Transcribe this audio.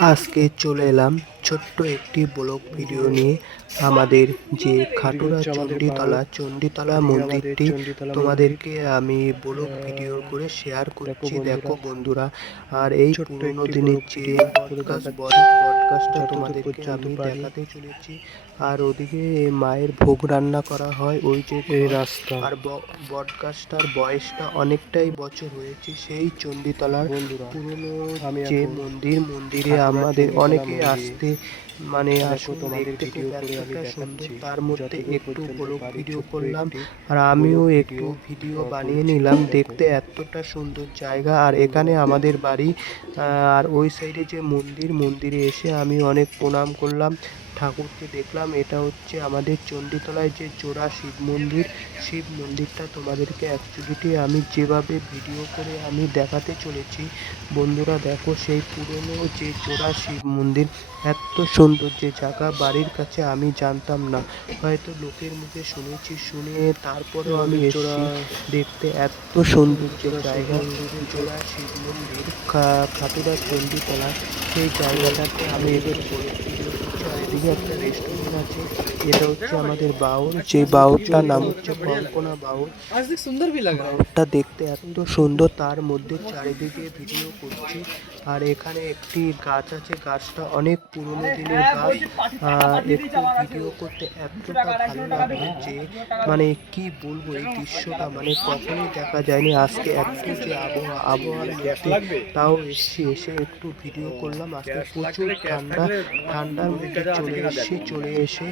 আজকে চলে এলাম ছোট্ট একটি ব্লগ ভিডিও নিয়ে। আমাদের যে খাটুরা চণ্ডীতলা মন্দিরটি তোমাদেরকে আমি ব্লগ ভিডিও করে শেয়ার করছি, দেখো বন্ধুরা। আর এই পুরোনো দিনের যে পডকাস্টটা তোমাদেরকে আমি দেখাতে চলেছি। আর ওদিকে মায়ের ভোগ রান্না করা হয়, ওই যে এই রাস্তা। আর বটগাছটার বয়সটা অনেকটাই বছর হয়েছে। সেই চণ্ডীতলার পুরনো যে মন্দিরে আমাদের অনেকে আসতে আসুন দেখতে, খুব এতটা সুন্দর। তার মধ্যে একটু ব্লগ ভিডিও করলাম আর আমিও একটু ভিডিও বানিয়ে নিলাম। দেখতে এতটা সুন্দর জায়গা, আর এখানে আমাদের বাড়ি। আর ওই সাইডে যে মন্দিরে এসে আমি অনেক প্রণাম করলাম, ঠাকুরকে দেখলাম। এটা হচ্ছে আমাদের চণ্ডীতলায় যে জোড়া শিব মন্দিরটা তোমাদেরকে অ্যাকচুয়ালিটি আমি যেভাবে ভিডিও করে আমি দেখাতে চলেছি বন্ধুরা, দেখো সেই পুরনো যে জোড়া শিব মন্দির, এত সুন্দর যে জায়গা, বাড়ির কাছে আমি জানতাম না, হয়তো লোকের মুখে শুনেছি, শুনে তারপরেও আমি এসেছি দেখতে। এত সুন্দর যে জায়গা, জোড়া শিব মন্দির খাটুরা চণ্ডীতলা, সেই জায়গাটাতে আমি একটু বলে ভিডিও করছি। আর এদিকে একটা রেস্টুরেন্ট আছে, এটা হচ্ছে আমাদের বাউল, যে বাউলটার নাম হচ্ছে কঙ্কনা বাউল। বাউলটা দেখতে এত সুন্দর, তার মধ্যে চারিদিকে ভিডিও করছি। আর এখানে একটি গাছ আছে, গাছটা অনেক পুরনো দিনের গাছ। একটু ভিডিও করতে এতটা ভালো লাগবে যে কি বলবো, এই দৃশ্যটা কখনোই দেখা যায়নি। আজকে একটু যে আবহাওয়ার মধ্যে তাও এসে একটু ভিডিও করলাম। আজকে প্রচুর ঠান্ডার মধ্যে চলে এসে